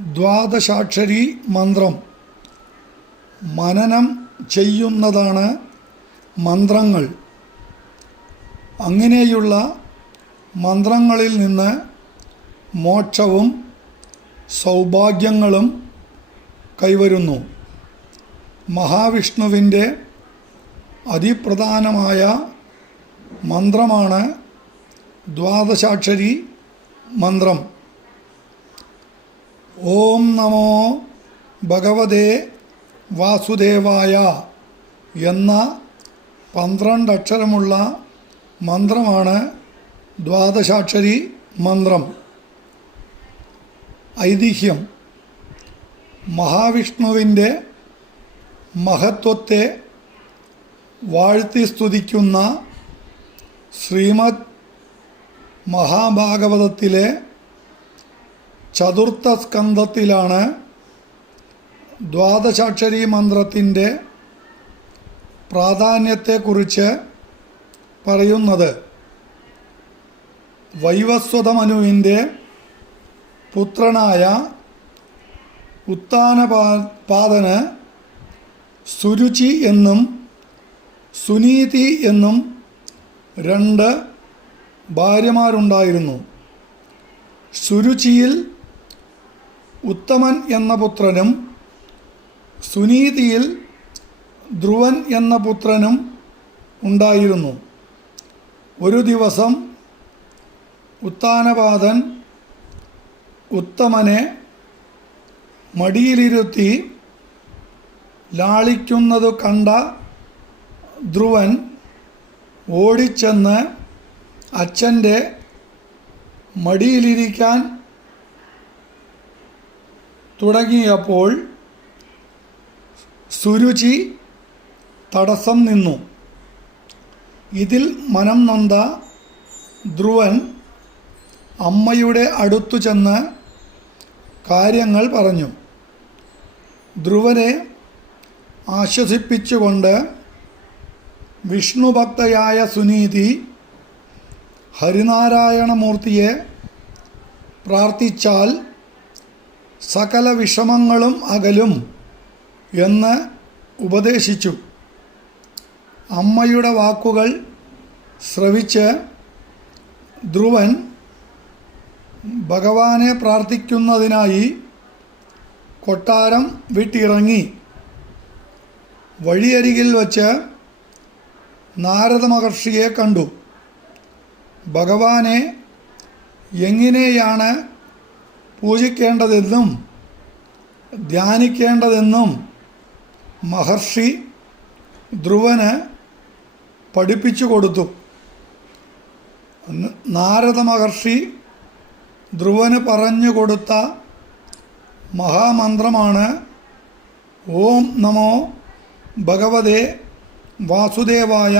ദ്വാദശാക്ഷരി മന്ത്രം. മനനം ചെയ്യുന്നതാണ് മന്ത്രങ്ങൾ. അങ്ങനെയുള്ള മന്ത്രങ്ങളിൽ നിന്ന് മോക്ഷവും സൗഭാഗ്യങ്ങളും കൈവരുന്നു. മഹാവിഷ്ണുവിന്റെ അതിപ്രധാനമായ മന്ത്രമാണ് ദ്വാദശാക്ഷരി മന്ത്രം. ഓം നമോ ഭഗവതേ വാസുദേവായ എന്ന പന്ത്രണ്ട് അക്ഷരമുള്ള മന്ത്രമാണ് ദ്വാദശാക്ഷരി മന്ത്രം. ഐതിഹ്യം. മഹാവിഷ്ണുവിന്റെ മഹത്വത്തെ വാഴ്ത്തി സ്തുതിക്കുന്ന ശ്രീമദ് മഹാഭാഗവതത്തിലെ ചതുർത്ഥ സ്കന്ധത്തിലാണ് ദ്വാദശാക്ഷരി മന്ത്രത്തിന്റെ പ്രാധാന്യത്തെക്കുറിച്ച് പറയുന്നത്. വൈവസ്വതമനുവിന്റെ പുത്രനായ ഉത്താനപാദന് സുരുചി എന്നും സുനീതി എന്നും രണ്ട് ഭാര്യമാരുണ്ടായിരുന്നു. സുരുചിയിൽ ഉത്തമൻ എന്ന പുത്രനും സുനീതിയിൽ ധ്രുവൻ എന്ന പുത്രനും ഉണ്ടായിരുന്നു. ഒരു ദിവസം ഉത്താനപാതൻ ഉത്തമനെ മടിയിലിരുത്തി ലാളിക്കുന്നതു കണ്ട ധ്രുവൻ ഓടിച്ചെന്ന് അച്ഛന്റെ മടിയിലിരിക്കാൻ തുടങ്ങിയപ്പോൾ സുരുചി തടസ്സം നിന്നു. ഇതിൽ മനം നൊന്ത ധ്രുവൻ അമ്മയുടെ അടുത്തു ചെന്ന് കാര്യങ്ങൾ പറഞ്ഞു. ധ്രുവനെ ആശ്വസിപ്പിച്ചുകൊണ്ട് വിഷ്ണുഭക്തയായ സുനീതി ഹരിനാരായണമൂർത്തിയെ പ്രാർത്ഥിച്ചാൽ സകല വിഷമങ്ങളും അകലും എന്ന് ഉപദേശിച്ചു. അമ്മയുടെ വാക്കുകൾ ശ്രവിച്ച് ധ്രുവൻ ഭഗവാനെ പ്രാർത്ഥിക്കുന്നതിനായി കൊട്ടാരം വിട്ടിറങ്ങി. വഴിയരികിൽ വച്ച് നാരദ മഹർഷിയെ കണ്ടു. ഭഗവാനെ എങ്ങനെയാണ് പൂജിക്കേണ്ടതെന്നും ധ്യാനിക്കേണ്ടതെന്നും മഹർഷി ധ്രുവന് പഠിപ്പിച്ചു കൊടുത്തു. നാരദ മഹർഷി ധ്രുവന് പറഞ്ഞു കൊടുത്ത മഹാമന്ത്രമാണ് ഓം നമോ ഭഗവതേ വാസുദേവായ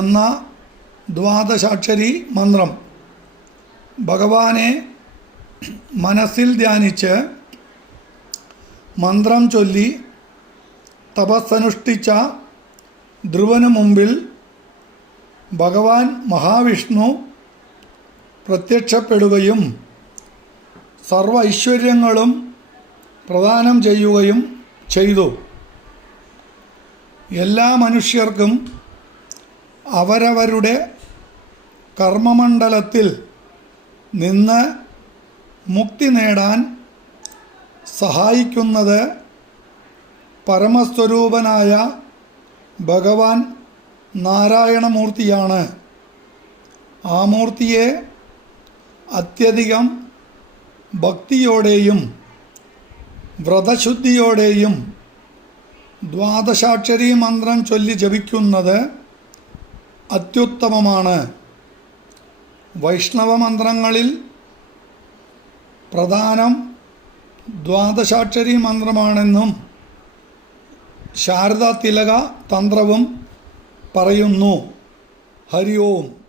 എന്ന ദ്വാദശാക്ഷരി മന്ത്രം. ഭഗവാനെ മനസ്സിൽ ധ്യാനിച്ച് മന്ത്രം ചൊല്ലി തപസ്സനുഷ്ഠിച്ച ധ്രുവന് മുമ്പിൽ ഭഗവാൻ മഹാവിഷ്ണു പ്രത്യക്ഷപ്പെടുകയും സർവ ഐശ്വര്യങ്ങളും പ്രദാനം ചെയ്യുകയും ചെയ്തു. എല്ലാ മനുഷ്യർക്കും അവരവരുടെ കർമ്മമണ്ഡലത്തിൽ നിന്ന് മുക്തി നേടാൻ സഹായിക്കുന്നത് പരമസ്വരൂപനായ ഭഗവാൻ നാരായണമൂർത്തിയാണ്. ആ മൂർത്തിയെ അത്യധികം ഭക്തിയോടെയും വ്രതശുദ്ധിയോടെയും ദ്വാദശാക്ഷരി മന്ത്രം ചൊല്ലി ജപിക്കുന്നത് അത്യുത്തമമാണ്. വൈഷ്ണവ മന്ത്രങ്ങളിൽ പ്രധാനം ദ്വാദശാക്ഷരി മന്ത്രമാണെന്നും ശാരദ തിലക തന്ത്രവും പറയുന്നു. ഹരി ഓം.